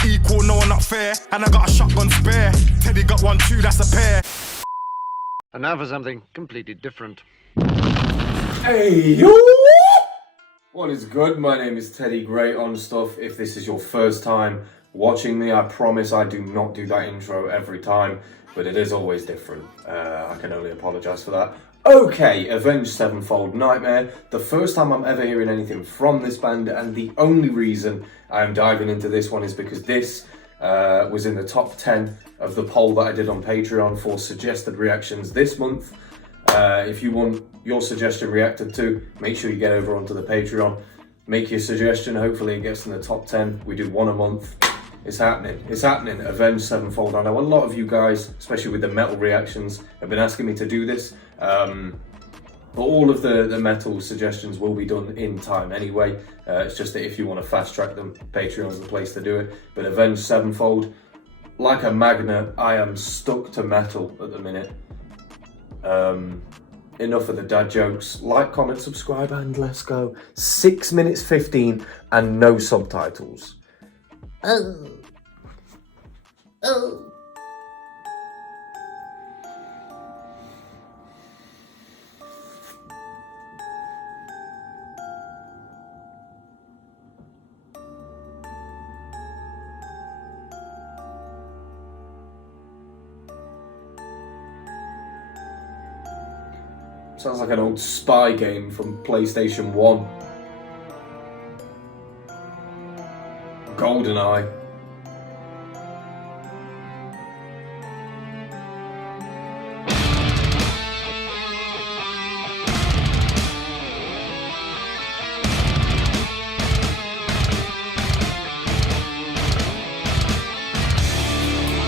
not equal, no, not fair. And I got a shotgun spare. Teddy got one too, that's a pair. And now for something completely different. Hey, yo! What is good? My name is Teddy Gray on Stuff. If this is your first time watching me, I promise I do not do that intro every time, but it is always different. I can only apologise for that. Okay, Avenged Sevenfold Nightmare. The first time I'm ever hearing anything from this band, and the only reason I'm diving into this one is because this was in the top 10 of the poll that I did on Patreon for suggested reactions this month. If you want your suggestion reacted to, make sure you get over onto the Patreon. Make your suggestion, hopefully it gets in the top 10. We do one a month. It's happening. It's happening. Avenged Sevenfold. I know a lot of you guys, especially with the metal reactions, have been asking me to do this. But all of the metal suggestions will be done in time anyway. It's just that if you want to fast track them, Patreon's the place to do it. But Avenged Sevenfold, like a magnet, I am stuck to metal at the minute. Enough of the dad jokes. Like, comment, subscribe, and let's go. 6 minutes 15 and no subtitles. Oh. Sounds like an old spy game from PlayStation 1. GoldenEye.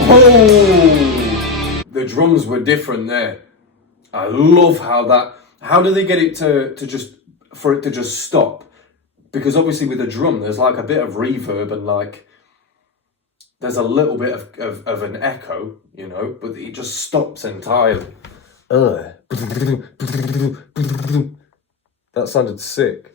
Oh! The drums were different there. I love how do they get it to just stop? Because obviously with a drum, there's like a bit of reverb and like, there's a little bit of an echo, you know, but it just stops entirely. That sounded sick.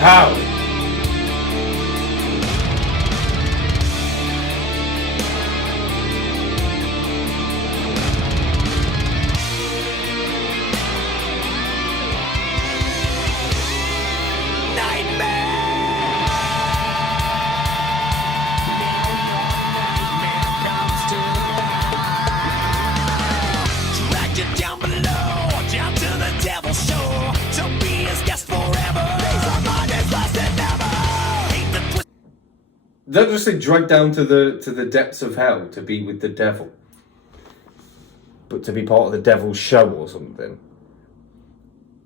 How? Don't just say dragged down to the depths of hell to be with the devil, but to be part of the devil's show or something.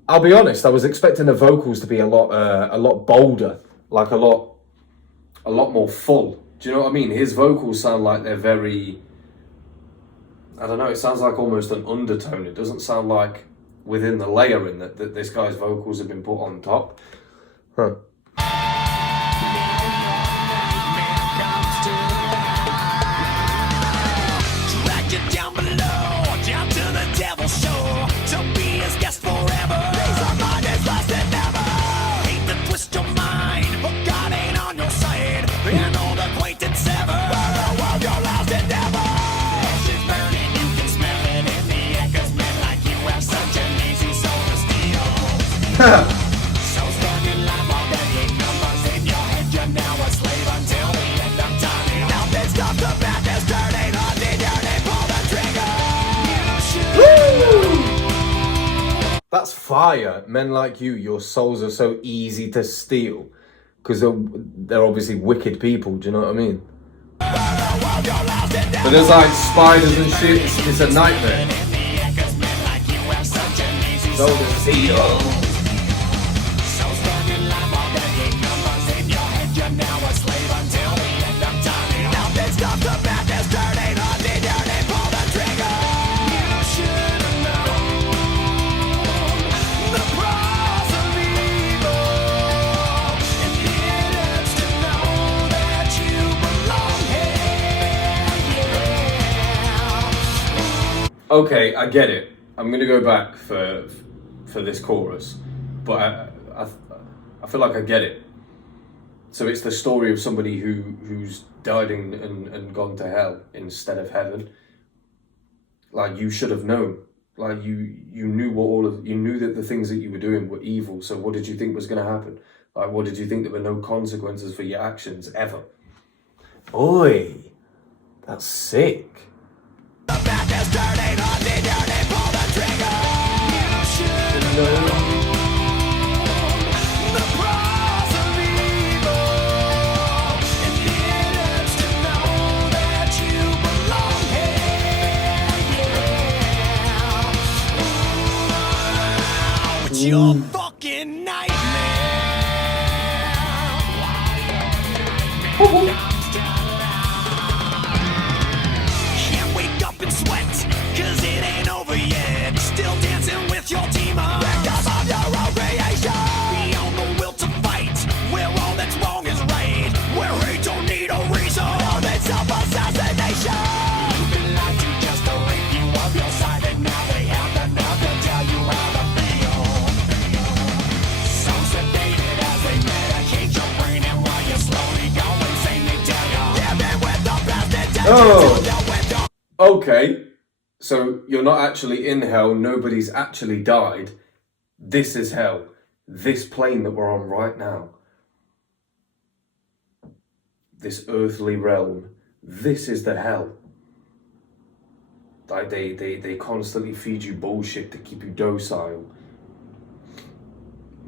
I'll be honest, I was expecting the vocals to be a lot bolder, like a lot more full. Do you know what I mean? His vocals sound like they're very, I don't know, it sounds like almost an undertone. It doesn't sound like within the layering that this guy's vocals have been put on top. Huh. That's fire. Men like you, your souls are so easy to steal. Because they're obviously wicked people, do you know what I mean? But there's like spiders and shit, it's a nightmare. Souls to steal. Okay, I get it. I'm gonna go back for this chorus, but I feel like I get it. So it's the story of somebody who's died and gone to hell instead of heaven. Like, you should have known. Like, you knew you knew that the things that you were doing were evil. So what did you think was gonna happen? Like, what did you think there were no consequences for your actions ever? Oi, that's sick. Your fucking nightmare. Can't wake up and sweat, cause it ain't over yet. Still dancing with your demons because of your own creation. Beyond the will to fight, where all that's wrong is right, where hate don't need a reason, all that's self-assassination. You've been lied to just to rape you of your side, and now they have the nerve to tell you how to feel. Sedated as they medicate your brain, and while you're slowly going insane, they tell you, yeah, man, with the best intentions. Okay, so you're not actually in hell, nobody's actually died. This is hell. This plane that we're on right now. This earthly realm. This is the hell. Like, they constantly feed you bullshit to keep you docile.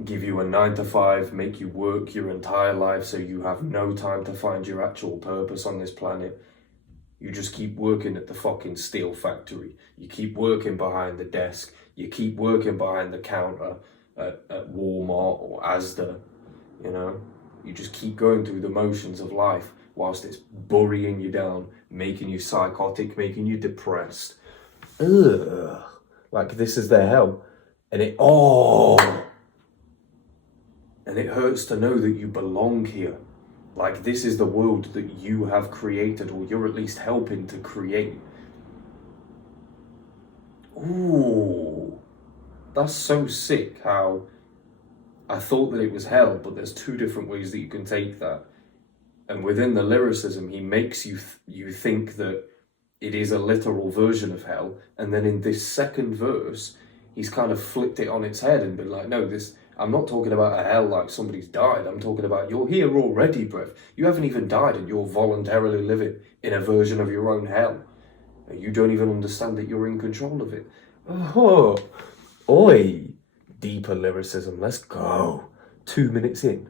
Give you a 9 to 5, make you work your entire life so you have no time to find your actual purpose on this planet. You just keep working at the fucking steel factory. You keep working behind the desk. You keep working behind the counter at Walmart or Asda, you know? You just keep going through the motions of life whilst it's burying you down, making you psychotic, making you depressed. Ugh. Like, this is their hell. And it hurts to know that you belong here. Like, this is the world that you have created, or you're at least helping to create. Ooh, that's so sick how I thought that it was hell, but there's two different ways that you can take that. And within the lyricism, he makes you think that it is a literal version of hell. And then in this second verse, he's kind of flipped it on its head and been like, no, I'm not talking about a hell like somebody's died. I'm talking about you're here already, bruv. You haven't even died and you're voluntarily living in a version of your own hell. And you don't even understand that you're in control of it. Oh, oi. Deeper lyricism. Let's go. 2 minutes in.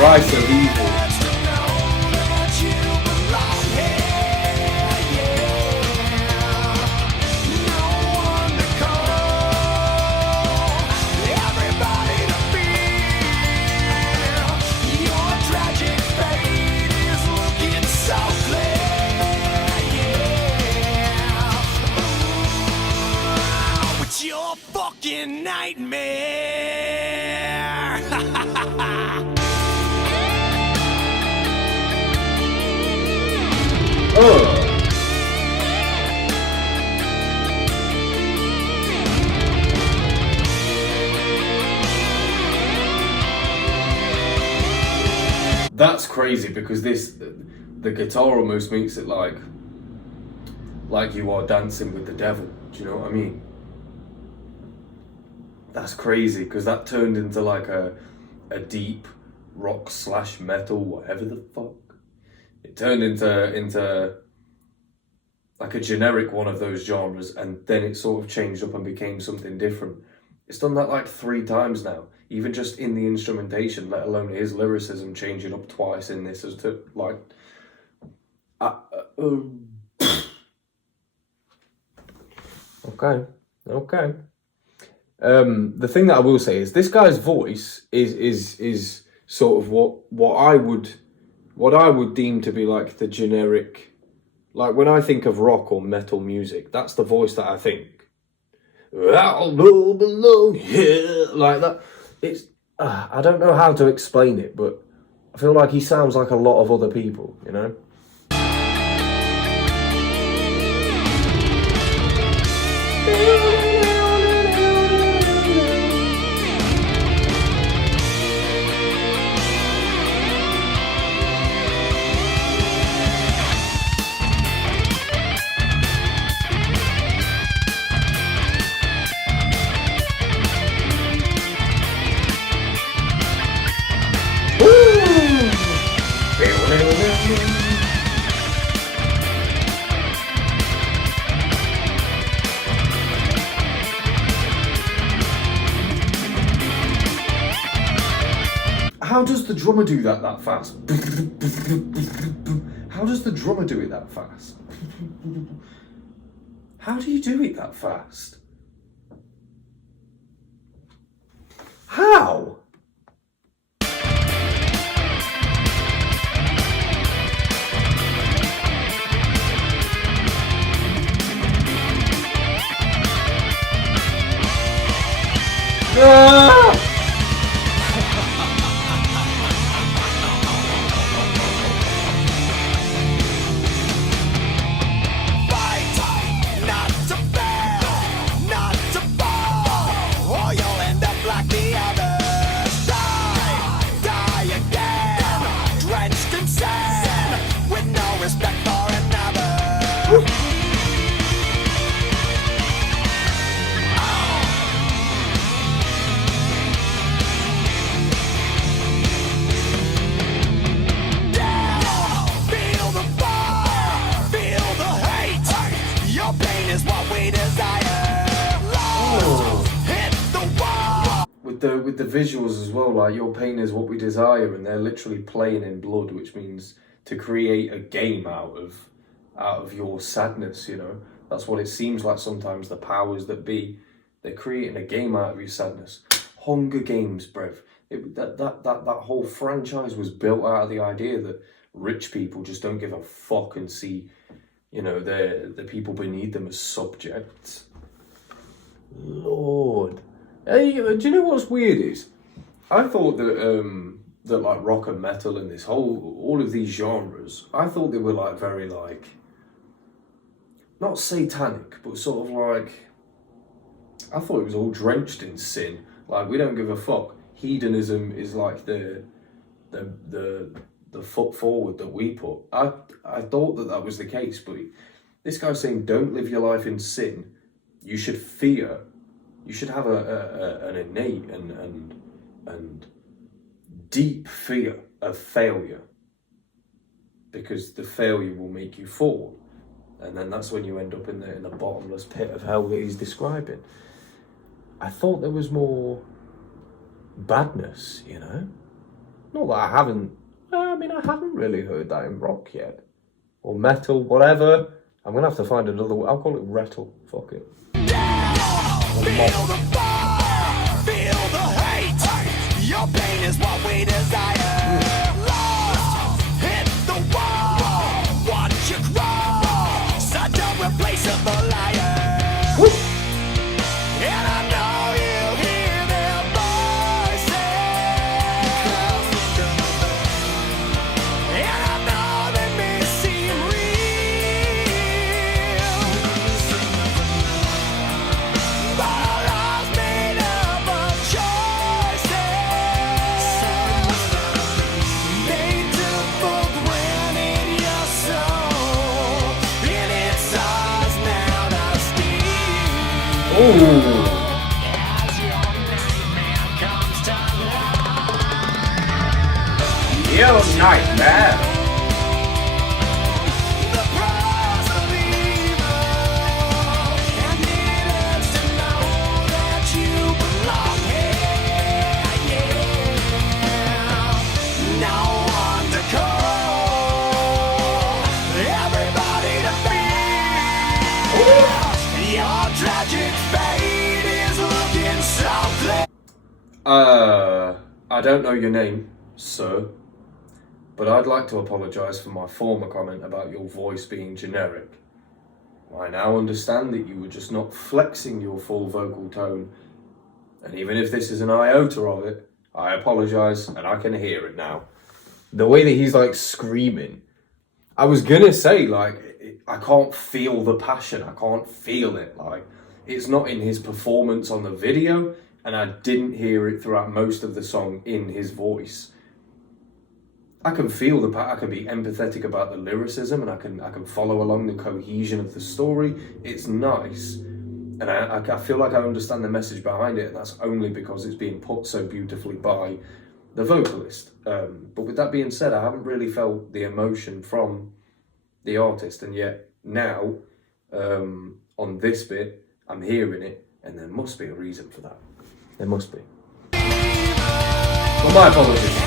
Price of evil. Your fucking nightmare. That's crazy, because the guitar almost makes it like you are dancing with the devil. Do you know what I mean? That's crazy, because that turned into like a deep rock / metal, whatever the fuck. It turned into like a generic one of those genres, and then it sort of changed up and became something different. It's done that like 3 times now, even just in the instrumentation, let alone his lyricism changing up twice in this as to like... Okay. The thing that I will say is this guy's voice is sort of what I would deem to be like the generic, like when I think of rock or metal music, that's the voice that I think. I'll go below here, like that. It's I don't know how to explain it, but I feel like he sounds like a lot of other people, you know. How does the drummer do that fast? How does the drummer do it that fast? How do you do it that fast? How? Ah! With the visuals as well, like your pain is what we desire, and they're literally playing in blood, which means to create a game out of your sadness, you know. That's what it seems like sometimes, the powers that be, they're creating a game out of your sadness. Hunger Games, bruv. That whole franchise was built out of the idea that rich people just don't give a fuck and see, you know, the people beneath them as subjects. Lord. Hey, do you know what's weird is? I thought that like rock and metal and this all of these genres, I thought they were like very like, not satanic, but sort of like, I thought it was all drenched in sin. Like, we don't give a fuck. Hedonism is like the foot forward that we put. I thought that was the case, but this guy's saying don't live your life in sin. You should fear. You should have an innate and deep fear of failure, because the failure will make you fall, and then that's when you end up in the bottomless pit of hell that he's describing. I thought there was more badness, you know. Not that I haven't really heard that in rock yet, or metal, whatever. I'm gonna have to find another. I'll call it rettle. Fuck it. Feel the fire, feel the hate. Your pain is what we desire. Lost, hit the wall. Watch you crawl. Such a replaceable liar. Woo. And I know you hear their voices. And I know they may seem real, but our lives made up of choices. They took for granted your soul, and it's ours now to steal. Ooh. As your nightmare comes to life. Yo, nightmare. The price of evil, and it hurts to know that you belong here. Yeah. No one to call, everybody to feel. Your tragic fate is looking so I don't know your name, sir, but I'd like to apologise for my former comment about your voice being generic. I now understand that you were just not flexing your full vocal tone, and even if this is an iota of it, I apologise and I can hear it now. The way that he's like screaming, I was gonna say like, I can't feel the passion, I can't feel it, like, it's not in his performance on the video, and I didn't hear it throughout most of the song in his voice. I can feel I can be empathetic about the lyricism, and I can follow along the cohesion of the story. It's nice, and I feel like I understand the message behind it, and that's only because it's being put so beautifully by the vocalist. But with that being said, I haven't really felt the emotion from the artist, and yet now, on this bit, I'm hearing it, and there must be a reason for that. There must be. Well, my apologies.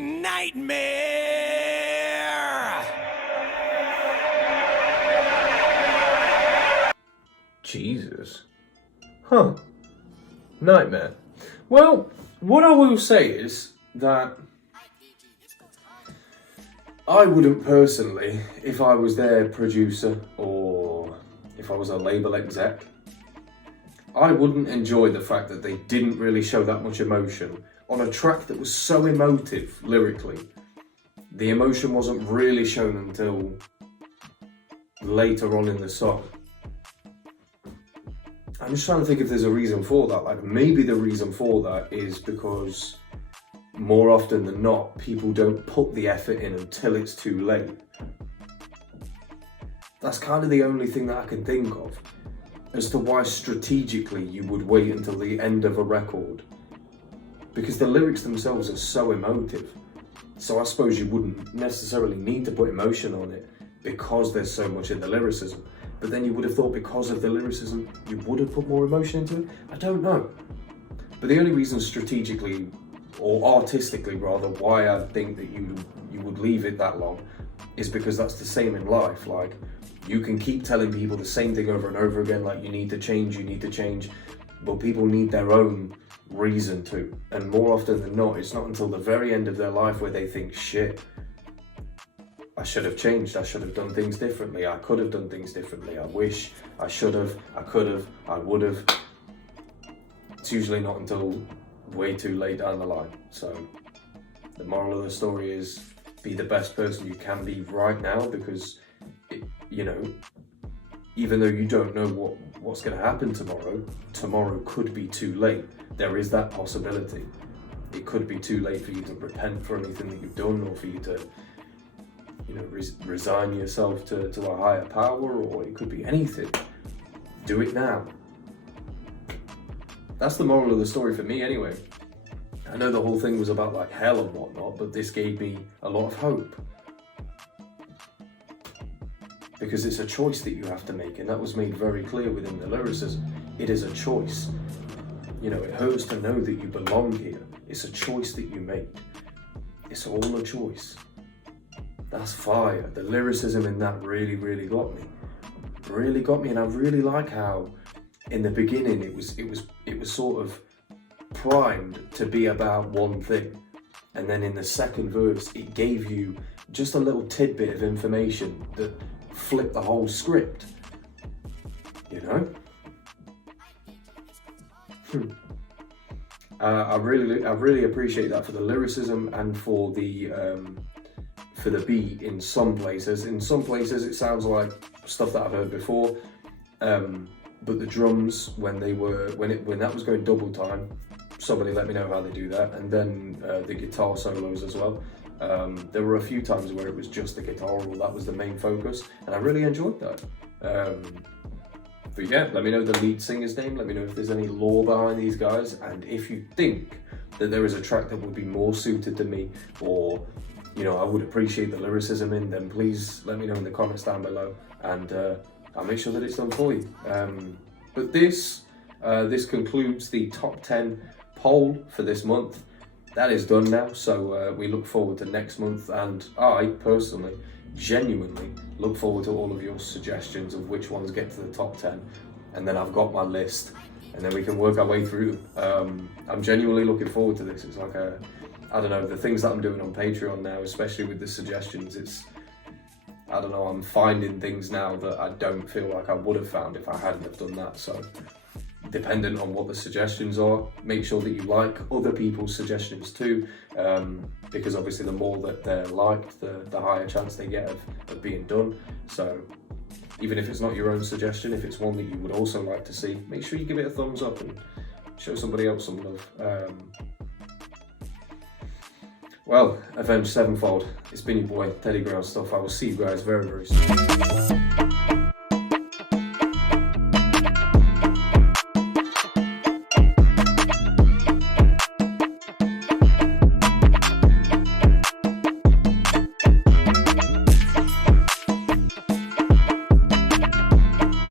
Nightmare. Jesus. Huh. Nightmare. Well, what I will say is that I wouldn't personally, if I was their producer or if I was a label exec, I wouldn't enjoy the fact that they didn't really show that much emotion on a track that was so emotive lyrically. The emotion wasn't really shown until later on in the song. I'm just trying to think if there's a reason for that. Like, maybe the reason for that is because more often than not, people don't put the effort in until it's too late. That's kind of the only thing that I can think of as to why strategically you would wait until the end of a record. Because the lyrics themselves are so emotive. So I suppose you wouldn't necessarily need to put emotion on it because there's so much in the lyricism. But then you would have thought because of the lyricism, you would have put more emotion into it? I don't know. But the only reason strategically, or artistically rather, why I think that you would leave it that long is because that's the same in life. Like, you can keep telling people the same thing over and over again, like you need to change, but people need their own reason to. And more often than not, it's not until the very end of their life where they think, shit, I should have changed, I should have done things differently, I could have done things differently, I wish, I should have, I could have, I would have. It's usually not until way too late down the line. So the moral of the story is be the best person you can be right now, because even though you don't know what's going to happen tomorrow could be too late. There is that possibility. It could be too late for you to repent for anything that you've done, or for you to resign yourself to a higher power, or it could be anything. Do it now. That's the moral of the story for me anyway. I know the whole thing was about like hell and whatnot, but this gave me a lot of hope. Because it's a choice that you have to make, and that was made very clear within the lyricism. It is a choice. It hurts to know that you belong here. It's a choice that you make. It's all a choice. That's fire. The lyricism in that really, really got me. Really got me, and I really like how in the beginning it was sort of primed to be about one thing, and then in the second verse it gave you just a little tidbit of information that flipped the whole script. I really appreciate that for the lyricism and for the beat in some places. In some places it sounds like stuff that I've heard before, but the drums when that was going double time, somebody let me know how they do that, and then the guitar solos as well. There were a few times where it was just the guitar, or that was the main focus, and I really enjoyed that. But yeah, let me know the lead singer's name, let me know if there's any lore behind these guys, and if you think that there is a track that would be more suited to me, or you know, I would appreciate the lyricism in, then please let me know in the comments down below, and I'll make sure that it's done for you. But this concludes the top 10 poll for this month. That is done now, so we look forward to next month, and I personally genuinely look forward to all of your suggestions of which ones get to the top 10, and then I've got my list, and then we can work our way through them. I'm genuinely looking forward to this. It's like I don't know, the things that I'm doing on Patreon now, especially with the suggestions, I don't know, I'm finding things now that I don't feel like I would have found if I hadn't have done that. So dependent on what the suggestions are, make sure that you like other people's suggestions too, because obviously the more that they're liked, the higher chance they get of being done. So even if it's not your own suggestion, if it's one that you would also like to see, make sure you give it a thumbs up and show somebody else some love. Well, Avenged Sevenfold, it's been your boy, Teddy Grey on Stuff. I will see you guys very, very soon.